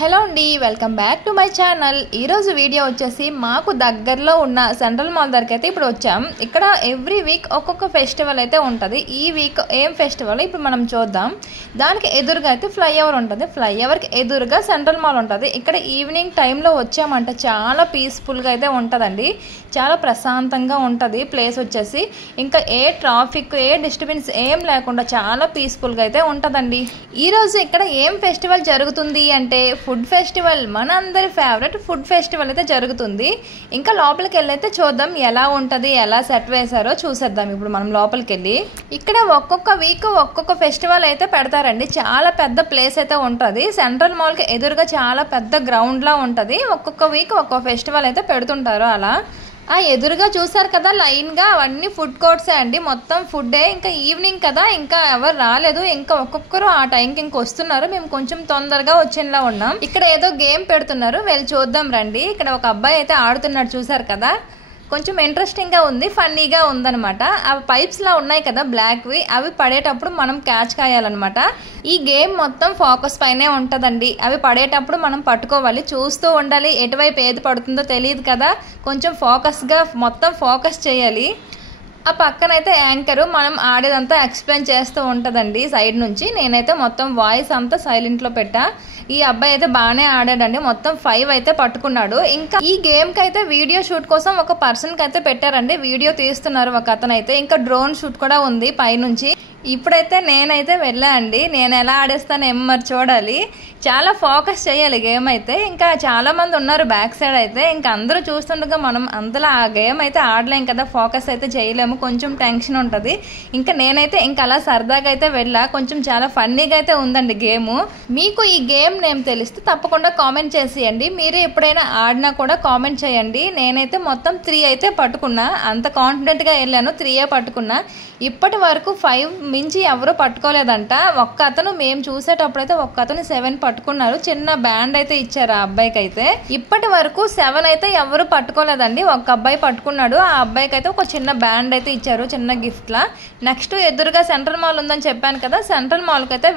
Hello అండి, welcome back to my channel. ఈరోజు video వచ్చేసి మాకు దగ్గరలో ఉన్న సెంట్రల్ మాల్ దగ్గరికి అయితే ఇప్పుడు వచ్చాం. ఇక్కడ ఎవ్రీ వీక్ ఒక్కొక్క ఫెస్టివల్ అయితే ఉంటుంది. ఈ వీక్ ఏం ఫెస్టివల్ ఇప్పుడు మనం చూద్దాం. దానికి ఎదురుగా అయితే ఫ్లైఓవర్ ఉంటుంది. ఫ్లైఓవర్కి ఎదురుగా సెంట్రల్ మాల్ ఉంటుంది. ఇక్కడ ఈవినింగ్ టైంలో వచ్చామంటే చాలా పీస్ఫుల్గా అయితే ఉంటుందండి. చాలా ప్రశాంతంగా ఉంటుంది ప్లేస్ వచ్చేసి. ఇంకా ఏ ట్రాఫిక్ ఏ డిస్టర్బెన్స్ ఏం లేకుండా చాలా పీస్ఫుల్గా అయితే ఉంటుందండి. ఈరోజు ఇక్కడ ఏం ఫెస్టివల్ జరుగుతుంది అంటే ఫుడ్ ఫెస్టివల్. మన అందరి ఫేవరెట్ ఫుడ్ ఫెస్టివల్ అయితే జరుగుతుంది. ఇంకా లోపలికి వెళ్ళి అయితే చూద్దాం ఎలా ఉంటుంది, ఎలా సెట్ వేశారో చూసేద్దాం. ఇప్పుడు మనం లోపలికి వెళ్ళి ఇక్కడ ఒక్కొక్క వీక్ ఒక్కొక్క ఫెస్టివల్ అయితే పెడతారండి. చాలా పెద్ద ప్లేస్ అయితే ఉంటుంది. సెంట్రల్ మాల్కి ఎదురుగా చాలా పెద్ద గ్రౌండ్లా ఉంటుంది. ఒక్కొక్క వీక్ ఒక్కొక్క ఫెస్టివల్ అయితే పెడుతుంటారు. అలా ఎదురుగా చూసారు కదా లైన్గా అవన్నీ ఫుడ్ కోర్ట్సే అండి. మొత్తం ఫుడ్డే. ఇంకా ఈవినింగ్ కదా, ఇంకా ఎవరు రాలేదు. ఇంకా ఒక్కొక్కరు ఆ టైంకి ఇంక వస్తున్నారు. మేము కొంచెం తొందరగా వచ్చేలా ఉన్నాం. ఇక్కడ ఏదో గేమ్ పెడుతున్నారు, వెళ్ళి చూద్దాం రండి. ఇక్కడ ఒక అబ్బాయి అయితే ఆడుతున్నాడు, చూసారు కదా. కొంచెం ఇంట్రెస్టింగ్గా ఉంది, ఫన్నీగా ఉందనమాట. అవి పైప్స్లా ఉన్నాయి కదా బ్లాక్వి, అవి పడేటప్పుడు మనం క్యాచ్ కాయాలన్నమాట. ఈ గేమ్ మొత్తం ఫోకస్ పైనే ఉంటుందండి. అవి పడేటప్పుడు మనం పట్టుకోవాలి, చూస్తూ ఉండాలి. ఎటువైపు ఏది పడుతుందో తెలియదు కదా, కొంచెం ఫోకస్గా మొత్తం ఫోకస్ చేయాలి. ఆ పక్కనైతే యాంకరు మనం ఆడేదంతా ఎక్స్ప్లెయిన్ చేస్తూ ఉంటుందండి సైడ్ నుంచి. నేనైతే మొత్తం వాయిస్ అంతా సైలెంట్లో పెట్టా. ఈ అబ్బాయి అయితే బాగానే ఆడాడండి. మొత్తం 5 అయితే పట్టుకున్నాడు. ఇంకా ఈ గేమ్కి అయితే వీడియో షూట్ కోసం ఒక పర్సన్కి అయితే పెట్టారండి. వీడియో తీస్తున్నారు ఒక అతను అయితే. ఇంకా డ్రోన్ షూట్ కూడా ఉంది పైనుంచి. ఇప్పుడైతే నేనైతే వెళ్ళా అండి. నేను ఎలా ఆడేస్తానేమో మరి చూడాలి. చాలా ఫోకస్ చేయాలి గేమ్ అయితే. ఇంకా చాలా మంది ఉన్నారు బ్యాక్ సైడ్ అయితే. ఇంకా అందరూ చూస్తుండగా మనం అంతలా ఆ గేమ్ అయితే ఆడలేం కదా, ఫోకస్ అయితే చేయలేము, కొంచెం టెన్షన్ ఉంటుంది. ఇంకా నేనైతే ఇంకా అలా సరదాగా అయితే వెళ్ళా. కొంచెం చాలా ఫన్నీగా అయితే ఉందండి గేమ్. మీకు ఈ గేమ్ నేమ్ తెలిస్తే తప్పకుండా కామెంట్ చేసేయండి. మీరు ఎప్పుడైనా ఆడినా కూడా కామెంట్ చేయండి. నేనైతే మొత్తం 3 అయితే పట్టుకున్నా. అంత కాన్ఫిడెంట్గా వెళ్ళాను, 3 పట్టుకున్నా. ఇప్పటి వరకు 5 మించి ఎవరు పట్టుకోలేదంట. ఒక్క అతను మేము చూసేటప్పుడు ఒక్క అతను 7 పట్టుకున్నారు. చిన్న బ్యాండ్ అయితే ఇచ్చారు ఆ అబ్బాయికి అయితే. ఇప్పటి వరకు 7 అయితే ఎవరు పట్టుకోలేదండి. ఒక్క అబ్బాయి పట్టుకున్నాడు. ఆ అబ్బాయికి అయితే ఒక చిన్న బ్యాండ్ అయితే ఇచ్చారు, చిన్న గిఫ్ట్ లా. నెక్స్ట్ ఎదురుగా సెంట్రల్ మాల్ ఉందని చెప్పాను కదా, సెంట్రల్ మాల్కి అయితే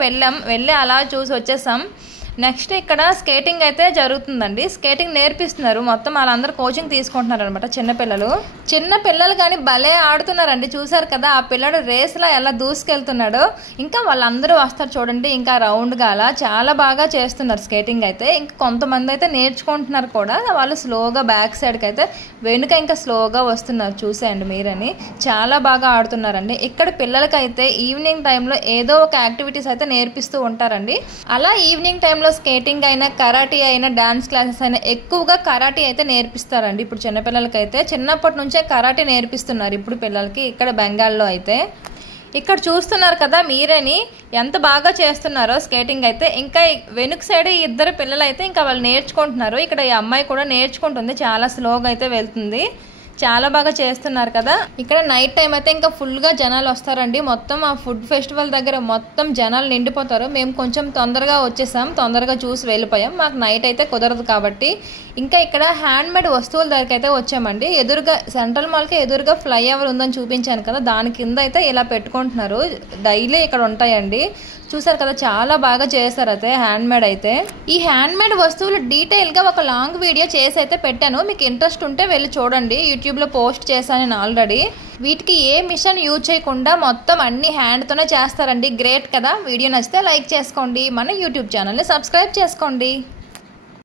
వెళ్ళి అలా చూసి వచ్చేసాం. నెక్స్ట్ ఇక్కడ స్కేటింగ్ అయితే జరుగుతుందండి. స్కేటింగ్ నేర్పిస్తున్నారు. మొత్తం వాళ్ళందరూ కోచింగ్ తీసుకుంటున్నారు అనమాట. చిన్నపిల్లలు కానీ భలే ఆడుతున్నారండి. చూసారు కదా ఆ పిల్లడు రేస్లా ఎలా దూసుకెళ్తున్నాడో. ఇంకా వాళ్ళందరూ వస్తారు చూడండి, ఇంకా రౌండ్గా అలా చాలా బాగా చేస్తున్నారు స్కేటింగ్ అయితే. ఇంకా కొంతమంది అయితే నేర్చుకుంటున్నారు కూడా. వాళ్ళు స్లోగా బ్యాక్ సైడ్కి అయితే వెనుక ఇంకా స్లోగా వస్తున్నారు. చూసేయండి మీరని. చాలా బాగా ఆడుతున్నారండి. ఇక్కడ పిల్లలకైతే ఈవినింగ్ టైంలో ఏదో ఒక యాక్టివిటీస్ అయితే నేర్పిస్తూ ఉంటారండి. అలా ఈవినింగ్ టైంలో స్కేటింగ్ అయినా, కరాటీ అయినా, డాన్స్ క్లాసెస్ అయినా ఎక్కువగా కరాటీ అయితే నేర్పిస్తారండి. ఇప్పుడు చిన్నపిల్లలకైతే చిన్నప్పటి నుంచే కరాటీ నేర్పిస్తున్నారు ఇప్పుడు పిల్లలకి. ఇక్కడ బెంగాల్లో అయితే ఇక్కడ చూస్తున్నారు కదా మీరేని ఎంత బాగా చేస్తున్నారో స్కేటింగ్ అయితే. ఇంకా వెనుక సైడ్ 2 పిల్లలు అయితే ఇంకా వాళ్ళు నేర్చుకుంటున్నారు. ఇక్కడ ఈ అమ్మాయి కూడా నేర్చుకుంటుంది, చాలా స్లోగా అయితే వెళ్తుంది. చాలా బాగా చేస్తున్నారు కదా. ఇక్కడ నైట్ టైం అయితే ఇంకా ఫుల్గా జనాలు వస్తారండి. మొత్తం ఆ ఫుడ్ ఫెస్టివల్ దగ్గర మొత్తం జనాలు నిండిపోతారు. మేము కొంచెం తొందరగా వచ్చేసాం, తొందరగా చూసి వెళ్ళిపోయాం. మాకు నైట్ అయితే కుదరదు కాబట్టి. ఇంకా ఇక్కడ హ్యాండ్మేడ్ వస్తువుల దగ్గరికి అయితే వచ్చామండి. ఎదురుగా సెంట్రల్ మాల్కి ఎదురుగా ఫ్లైఓవర్ ఉందని చూపించాను కదా, దాని కింద అయితే ఇలా పెట్టుకుంటున్నారు. డైలీ ఇక్కడ ఉంటాయండి. చూసారు కదా చాలా బాగా చేస్తారు అయితే హ్యాండ్మేడ్ అయితే. ఈ హ్యాండ్మేడ్ వస్తువులు డీటెయిల్గా ఒక లాంగ్ వీడియో చేసి అయితే పెట్టాను. మీకు ఇంట్రెస్ట్ ఉంటే వెళ్ళి చూడండి. యూట్యూబ్లో పోస్ట్ చేశాను నేను ఆల్రెడీ. వీటికి ఏ మిషన్ యూజ్ చేయకుండా మొత్తం అన్ని హ్యాండ్తోనే చేస్తారండి. గ్రేట్ కదా. వీడియో నచ్చితే లైక్ చేసుకోండి, మన యూట్యూబ్ ఛానల్ని సబ్స్క్రైబ్ చేసుకోండి.